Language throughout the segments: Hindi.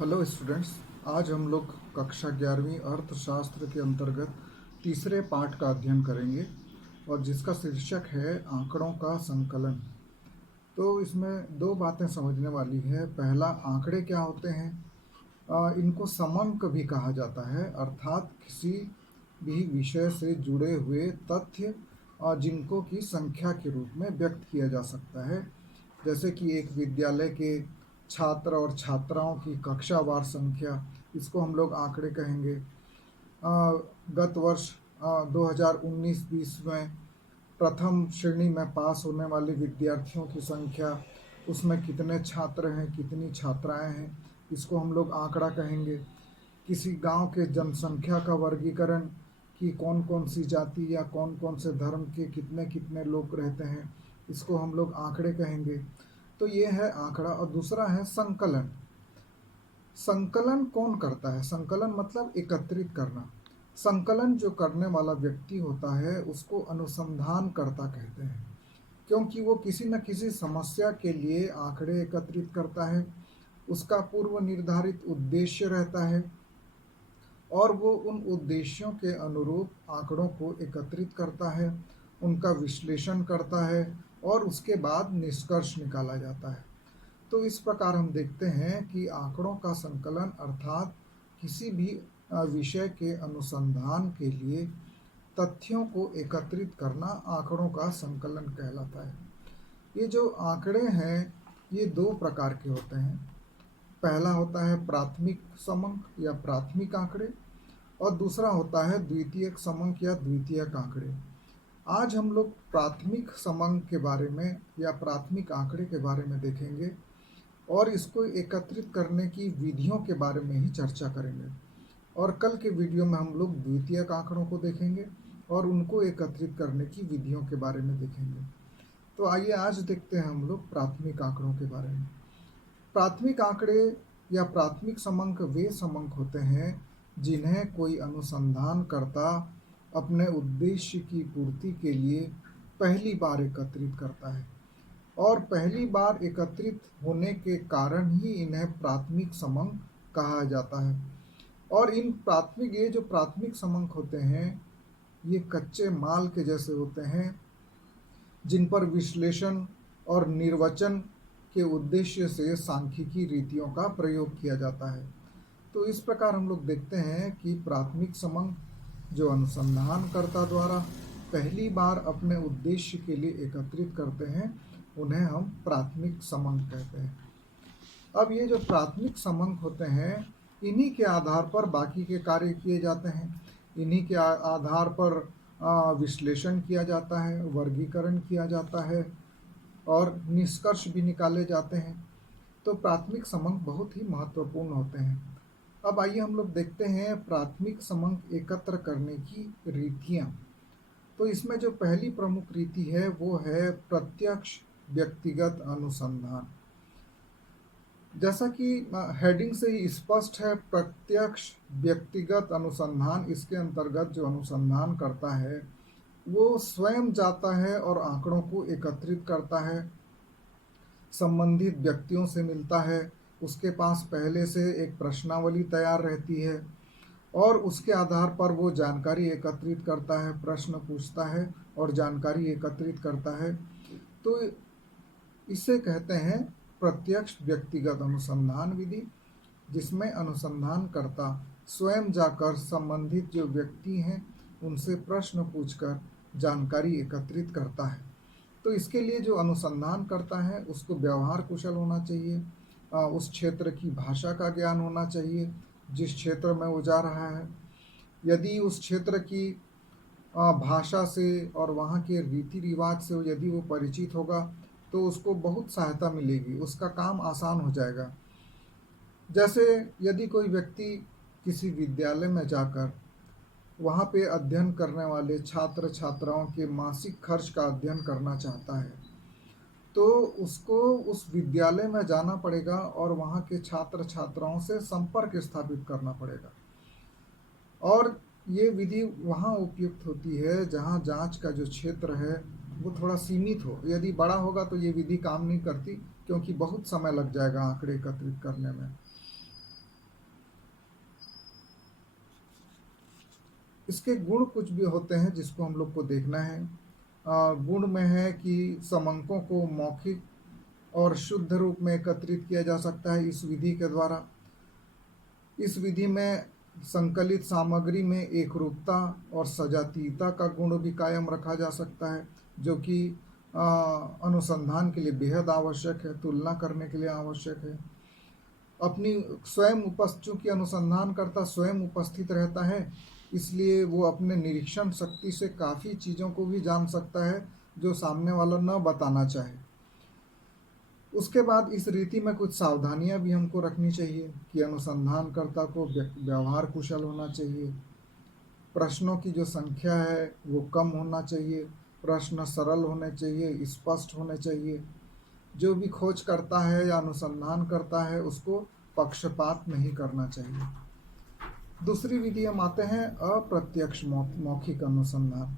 Hello students. आज हम लोग कक्षा 11वीं अर्थशास्त्र के अंतर्गत तीसरे पाठ का अध्ययन करेंगे और जिसका शीर्षक है आंकड़ों का संकलन। तो इसमें दो बातें समझने वाली है। पहला, आंकड़े क्या होते हैं। इनको समंक भी कहा जाता है, अर्थात किसी भी विषय से जुड़े हुए तथ्य जिनको की संख्या के रूप में व्यक्त किया जा सकता है। जैसे कि एक विद्यालय के छात्र और छात्राओं की कक्षावार संख्या, इसको हम लोग आंकड़े कहेंगे। गत वर्ष 2019-20 में प्रथम श्रेणी में पास होने वाले विद्यार्थियों की संख्या, उसमें कितने छात्र हैं, कितनी छात्राएं हैं, इसको हम लोग आंकड़ा कहेंगे। किसी गांव के जनसंख्या का वर्गीकरण कि कौन कौन सी जाति या कौन कौन से धर्म के कितने कितने लोग रहते हैं, इसको हम लोग आंकड़े कहेंगे। तो ये है आंकड़ा। और दूसरा है संकलन। संकलन कौन करता है? संकलन मतलब एकत्रित करना। संकलन जो करने वाला व्यक्ति होता है उसको अनुसंधानकर्ता कहते हैं, क्योंकि वो किसी न किसी समस्या के लिए आंकड़े एकत्रित करता है। उसका पूर्व निर्धारित उद्देश्य रहता है और वो उन उद्देश्यों के अनुरूप आंकड़ों को एकत्रित करता है, उनका विश्लेषण करता है और उसके बाद निष्कर्ष निकाला जाता है। तो इस प्रकार हम देखते हैं कि आंकड़ों का संकलन अर्थात किसी भी विषय के अनुसंधान के लिए तथ्यों को एकत्रित करना आंकड़ों का संकलन कहलाता है। ये जो आंकड़े हैं ये दो प्रकार के होते हैं। पहला होता है प्राथमिक समंक या प्राथमिक आंकड़े और दूसरा होता है द्वितीयक समंक या द्वितीयक आंकड़े। आज हम लोग प्राथमिक समंक के बारे में या प्राथमिक आंकड़े के बारे में देखेंगे और इसको एकत्रित करने की विधियों के बारे में ही चर्चा करेंगे। और कल के वीडियो में हम लोग द्वितीयक आंकड़ों को देखेंगे और उनको एकत्रित करने की विधियों के बारे में देखेंगे। तो आइए आज देखते हैं हम लोग प्राथमिक आंकड़ों के बारे में। प्राथमिक आंकड़े या प्राथमिक समंक वे समंक होते हैं जिन्हें कोई अनुसंधानकर्ता अपने उद्देश्य की पूर्ति के लिए पहली बार एकत्रित करता है और पहली बार एकत्रित होने के कारण ही इन्हें प्राथमिक समंक कहा जाता है। और ये जो प्राथमिक समंक होते हैं ये कच्चे माल के जैसे होते हैं जिन पर विश्लेषण और निर्वचन के उद्देश्य से सांख्यिकी रीतियों का प्रयोग किया जाता है। तो इस प्रकार हम लोग देखते हैं कि प्राथमिक समंक जो अनुसंधानकर्ता द्वारा पहली बार अपने उद्देश्य के लिए एकत्रित करते हैं उन्हें हम प्राथमिक समंक कहते हैं। अब ये जो प्राथमिक समंक होते हैं इन्हीं के आधार पर बाकी के कार्य किए जाते हैं। इन्हीं के आधार पर विश्लेषण किया जाता है, वर्गीकरण किया जाता है और निष्कर्ष भी निकाले जाते हैं। तो प्राथमिक समंक बहुत ही महत्वपूर्ण होते हैं। अब आइए हम लोग देखते हैं प्राथमिक समंक एकत्र करने की रीतियाँ। तो इसमें जो पहली प्रमुख रीति है वो है प्रत्यक्ष व्यक्तिगत अनुसंधान। जैसा कि हेडिंग से ही स्पष्ट है, प्रत्यक्ष व्यक्तिगत अनुसंधान, इसके अंतर्गत जो अनुसंधान करता है वो स्वयं जाता है और आंकड़ों को एकत्रित करता है, संबंधित व्यक्तियों से मिलता है, उसके पास पहले से एक प्रश्नावली तैयार रहती है और उसके आधार पर वो जानकारी एकत्रित करता है, प्रश्न पूछता है और जानकारी एकत्रित करता है। तो इसे कहते हैं प्रत्यक्ष व्यक्तिगत अनुसंधान विधि, जिसमें अनुसंधानकर्ता स्वयं जाकर संबंधित जो व्यक्ति हैं उनसे प्रश्न पूछकर जानकारी एकत्रित करता है। तो इसके लिए जो अनुसंधान करता है उसको व्यवहार कुशल होना चाहिए, उस क्षेत्र की भाषा का ज्ञान होना चाहिए जिस क्षेत्र में वो जा रहा है। यदि उस क्षेत्र की भाषा से और वहाँ के रीति रिवाज से यदि वो परिचित होगा तो उसको बहुत सहायता मिलेगी, उसका काम आसान हो जाएगा। जैसे यदि कोई व्यक्ति किसी विद्यालय में जाकर वहाँ पे अध्ययन करने वाले छात्र छात्राओं के मासिक खर्च का अध्ययन करना चाहता है तो उसको उस विद्यालय में जाना पड़ेगा और वहाँ के छात्र छात्राओं से संपर्क स्थापित करना पड़ेगा। और ये विधि वहाँ उपयुक्त होती है जहाँ जांच का जो क्षेत्र है वो थोड़ा सीमित हो। यदि बड़ा होगा तो ये विधि काम नहीं करती, क्योंकि बहुत समय लग जाएगा आंकड़े एकत्रित करने में। इसके गुण कुछ भी होते हैं जिसको हम लोग को देखना है। गुण में है कि समंकों को मौखिक और शुद्ध रूप में एकत्रित किया जा सकता है इस विधि के द्वारा। इस विधि में संकलित सामग्री में एकरूपता और सजातीयता का गुण भी कायम रखा जा सकता है, जो कि अनुसंधान के लिए बेहद आवश्यक है, तुलना करने के लिए आवश्यक है। अपनी स्वयं चूँकि अनुसंधानकर्ता स्वयं उपस्थित रहता है, इसलिए वो अपने निरीक्षण शक्ति से काफ़ी चीज़ों को भी जान सकता है जो सामने वाला न बताना चाहे। उसके बाद इस रीति में कुछ सावधानियां भी हमको रखनी चाहिए कि अनुसंधानकर्ता को व्यवहार कुशल होना चाहिए, प्रश्नों की जो संख्या है वो कम होना चाहिए, प्रश्न सरल होने चाहिए, स्पष्ट होने चाहिए। जो भी खोज करता है या अनुसंधान करता है उसको पक्षपात नहीं करना चाहिए। दूसरी विधि हम आते हैं अप्रत्यक्ष मौखिक अनुसंधान।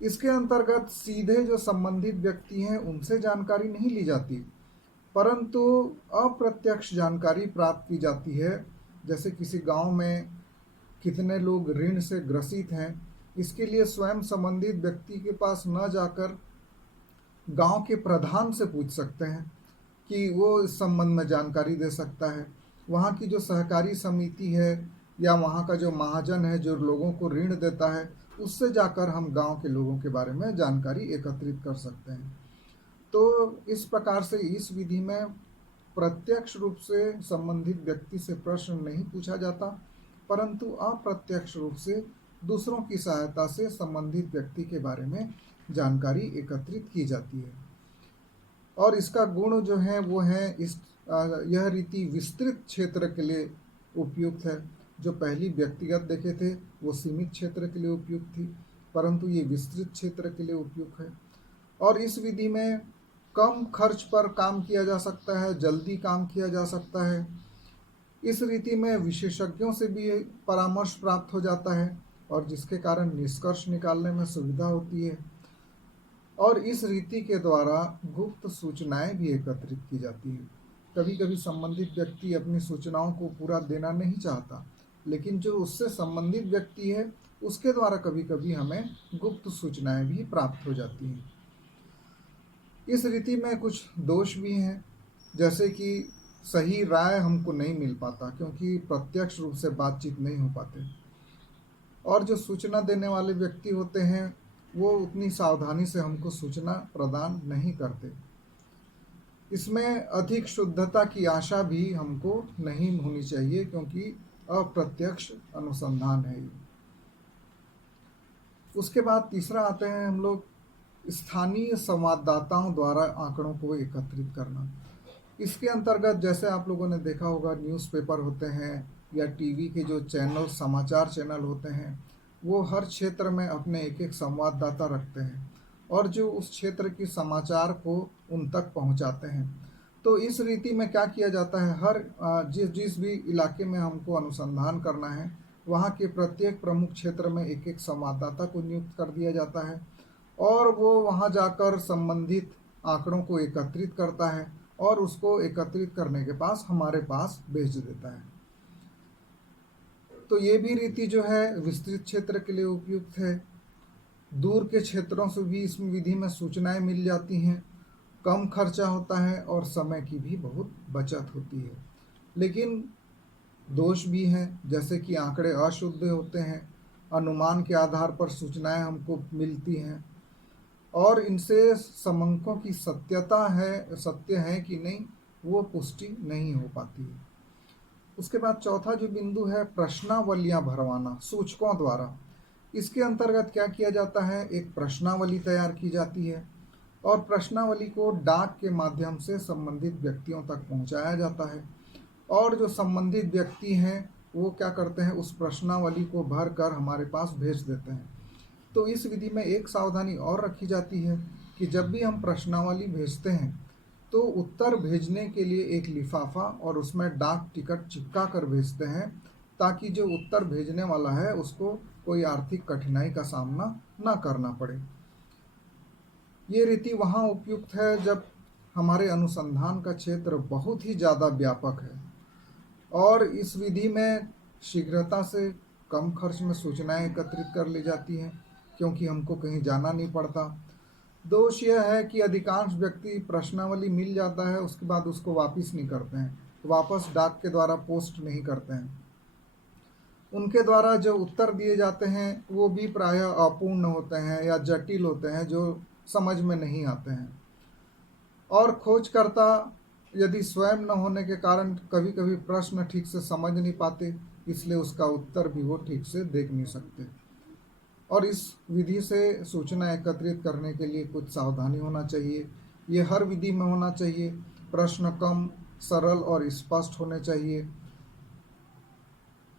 इसके अंतर्गत सीधे जो संबंधित व्यक्ति हैं उनसे जानकारी नहीं ली जाती, परंतु अप्रत्यक्ष जानकारी प्राप्त की जाती है। जैसे किसी गांव में कितने लोग ऋण से ग्रसित हैं, इसके लिए स्वयं संबंधित व्यक्ति के पास न जाकर गांव के प्रधान से पूछ सकते हैं कि वो इस संबंध में जानकारी दे सकता है। वहाँ की जो सहकारी समिति है या वहाँ का जो महाजन है जो लोगों को ऋण देता है, उससे जाकर हम गांव के लोगों के बारे में जानकारी एकत्रित कर सकते हैं। तो इस प्रकार से इस विधि में प्रत्यक्ष रूप से संबंधित व्यक्ति से प्रश्न नहीं पूछा जाता, परंतु अप्रत्यक्ष रूप से दूसरों की सहायता से संबंधित व्यक्ति के बारे में जानकारी एकत्रित की जाती है। और इसका गुण जो है वो है यह रीति विस्तृत क्षेत्र के लिए उपयुक्त है। जो पहली व्यक्तिगत देखे थे वो सीमित क्षेत्र के लिए उपयुक्त थी, परंतु ये विस्तृत क्षेत्र के लिए उपयुक्त है। और इस विधि में कम खर्च पर काम किया जा सकता है, जल्दी काम किया जा सकता है। इस रीति में विशेषज्ञों से भी परामर्श प्राप्त हो जाता है और जिसके कारण निष्कर्ष निकालने में सुविधा होती है। और इस रीति के द्वारा गुप्त सूचनाएं भी एकत्रित की जाती है। कभी कभी संबंधित व्यक्ति अपनी सूचनाओं को पूरा देना नहीं चाहता, लेकिन जो उससे संबंधित व्यक्ति है उसके द्वारा कभी कभी हमें गुप्त सूचनाएं भी प्राप्त हो जाती हैं। इस रीति में कुछ दोष भी हैं, जैसे कि सही राय हमको नहीं मिल पाता क्योंकि प्रत्यक्ष रूप से बातचीत नहीं हो पाते, और जो सूचना देने वाले व्यक्ति होते हैं वो उतनी सावधानी से हमको सूचना प्रदान नहीं करते। इसमें अधिक शुद्धता की आशा भी हमको नहीं होनी चाहिए क्योंकि अप्रत्यक्ष अनुसंधान है ये। उसके बाद तीसरा आते हैं हम लोग स्थानीय संवाददाताओं द्वारा आंकड़ों को एकत्रित करना। इसके अंतर्गत जैसे आप लोगों ने देखा होगा, न्यूज़पेपर होते हैं या टीवी के जो चैनल समाचार चैनल होते हैं वो हर क्षेत्र में अपने एक एक संवाददाता रखते हैं और जो उस क्षेत्र की समाचार को उन तक पहुंचाते हैं। तो इस रीति में क्या किया जाता है, हर जिस भी इलाके में हमको अनुसंधान करना है वहाँ के प्रत्येक प्रमुख क्षेत्र में एक एक संवाददाता को नियुक्त कर दिया जाता है और वो वहाँ जाकर संबंधित आंकड़ों को एकत्रित करता है और उसको एकत्रित करने के पास हमारे पास भेज देता है। तो ये भी रीति जो है विस्तृत क्षेत्र के लिए उपयुक्त है। दूर के क्षेत्रों से भी इस विधि में सूचनाएं मिल जाती हैं, कम खर्चा होता है और समय की भी बहुत बचत होती है। लेकिन दोष भी हैं, जैसे कि आंकड़े अशुद्ध होते हैं, अनुमान के आधार पर सूचनाएं हमको मिलती हैं और इनसे समंकों की सत्य है कि नहीं वो पुष्टि नहीं हो पाती है। उसके बाद चौथा जो बिंदु है प्रश्नावलियां भरवाना सूचकों द्वारा। इसके अंतर्गत क्या किया जाता है, एक प्रश्नावली तैयार की जाती है और प्रश्नावली को डाक के माध्यम से संबंधित व्यक्तियों तक पहुंचाया जाता है और जो संबंधित व्यक्ति हैं वो क्या करते हैं, उस प्रश्नावली को भर कर हमारे पास भेज देते हैं। तो इस विधि में एक सावधानी और रखी जाती है कि जब भी हम प्रश्नावली भेजते हैं तो उत्तर भेजने के लिए एक लिफाफा और उसमें डाक टिकट चिपका कर भेजते हैं ताकि जो उत्तर भेजने वाला है उसको कोई आर्थिक कठिनाई का सामना ना करना पड़े। ये रीति वहाँ उपयुक्त है जब हमारे अनुसंधान का क्षेत्र बहुत ही ज़्यादा व्यापक है और इस विधि में शीघ्रता से कम खर्च में सूचनाएं एकत्रित कर ली जाती हैं, क्योंकि हमको कहीं जाना नहीं पड़ता। दोष यह है कि अधिकांश व्यक्ति प्रश्नावली मिल जाता है, उसके बाद उसको वापस नहीं करते हैं, वापस डाक के द्वारा पोस्ट नहीं करते हैं। उनके द्वारा जो उत्तर दिए जाते हैं वो भी प्रायः अपूर्ण होते हैं या जटिल होते हैं, जो समझ में नहीं आते हैं। और खोजकर्ता यदि स्वयं न होने के कारण कभी कभी प्रश्न ठीक से समझ नहीं पाते, इसलिए उसका उत्तर भी वो ठीक से देख नहीं सकते। और इस विधि से सूचना एकत्रित करने के लिए कुछ सावधानी होना चाहिए। ये हर विधि में होना चाहिए। प्रश्न कम, सरल और स्पष्ट होने चाहिए।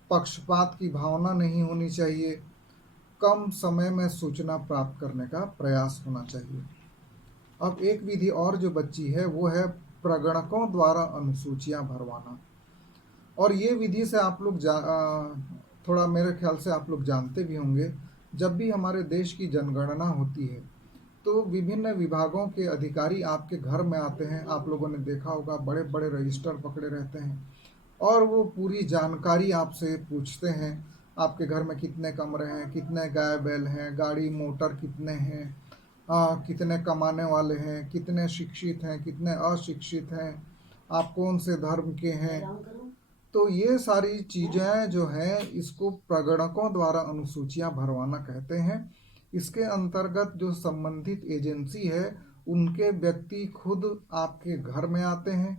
पक्षपात की भावना नहीं होनी चाहिए। कम समय में सूचना प्राप्त करने का प्रयास होना चाहिए। अब एक विधि और जो बची है वो है प्रगणकों द्वारा अनुसूचियां भरवाना। और ये विधि से आप लोग थोड़ा मेरे ख्याल से आप लोग जानते भी होंगे, जब भी हमारे देश की जनगणना होती है तो विभिन्न विभागों के अधिकारी आपके घर में आते हैं। आप लोगों ने देखा होगा, बड़े बड़े रजिस्टर पकड़े रहते हैं और वो पूरी जानकारी आपसे पूछते हैं। आपके घर में कितने कमरे हैं, कितने गाय बैल हैं, गाड़ी मोटर कितने हैं, कितने कमाने वाले हैं, कितने शिक्षित हैं, कितने अशिक्षित हैं, आप कौन से धर्म के हैं। तो ये सारी चीज़ें जो हैं इसको प्रगणकों द्वारा अनुसूचियां भरवाना कहते हैं। इसके अंतर्गत जो संबंधित एजेंसी है उनके व्यक्ति खुद आपके घर में आते हैं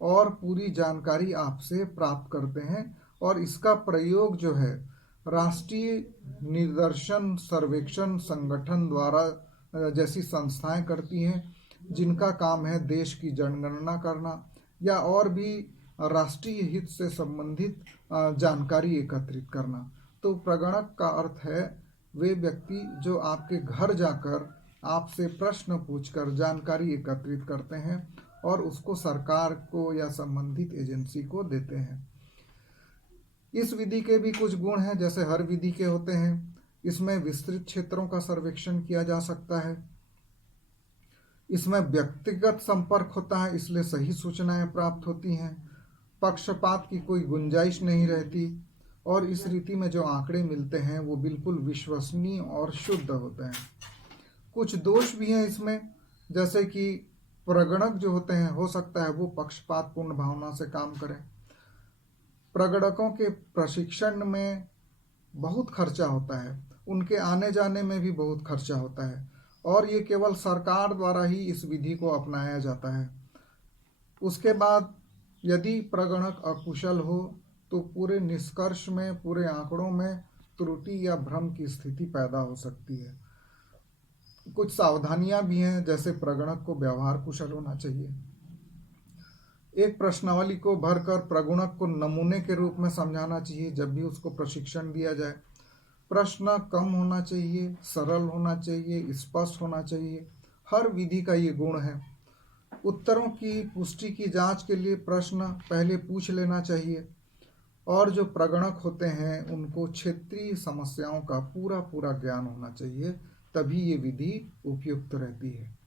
और पूरी जानकारी आपसे प्राप्त करते हैं। और इसका प्रयोग जो है राष्ट्रीय निर्दर्शन सर्वेक्षण संगठन द्वारा जैसी संस्थाएं करती हैं, जिनका काम है देश की जनगणना करना या और भी राष्ट्रीय हित से संबंधित जानकारी एकत्रित करना। तो प्रगणक का अर्थ है वे व्यक्ति जो आपके घर जाकर आपसे प्रश्न पूछकर जानकारी एकत्रित करते हैं और उसको सरकार को या संबंधित एजेंसी को देते हैं। इस विधि के भी कुछ गुण हैं, जैसे हर विधि के होते हैं। इसमें विस्तृत क्षेत्रों का सर्वेक्षण किया जा सकता है। इसमें व्यक्तिगत संपर्क होता है, इसलिए सही सूचनाएं प्राप्त होती हैं। पक्षपात की कोई गुंजाइश नहीं रहती और इस रीति में जो आंकड़े मिलते हैं वो बिल्कुल विश्वसनीय और शुद्ध होते हैं। कुछ दोष भी हैं इसमें, जैसे कि प्रगणक जो होते हैं हो सकता है वो पक्षपातपूर्ण भावना से काम करें। प्रगणकों के प्रशिक्षण में बहुत खर्चा होता है, उनके आने जाने में भी बहुत खर्चा होता है और ये केवल सरकार द्वारा ही इस विधि को अपनाया जाता है। उसके बाद यदि प्रगणक अकुशल हो तो पूरे निष्कर्ष में, पूरे आंकड़ों में त्रुटि या भ्रम की स्थिति पैदा हो सकती है। कुछ सावधानियां भी हैं, जैसे प्रगणक को व्यवहार कुशल होना चाहिए। एक प्रश्नावली को भरकर प्रगुणक को नमूने के रूप में समझाना चाहिए जब भी उसको प्रशिक्षण दिया जाए। प्रश्न कम होना चाहिए, सरल होना चाहिए, स्पष्ट होना चाहिए। हर विधि का ये गुण है। उत्तरों की पुष्टि की जांच के लिए प्रश्न पहले पूछ लेना चाहिए और जो प्रगणक होते हैं उनको क्षेत्रीय समस्याओं का पूरा पूरा ज्ञान होना चाहिए, तभी ये विधि उपयुक्त रहती है।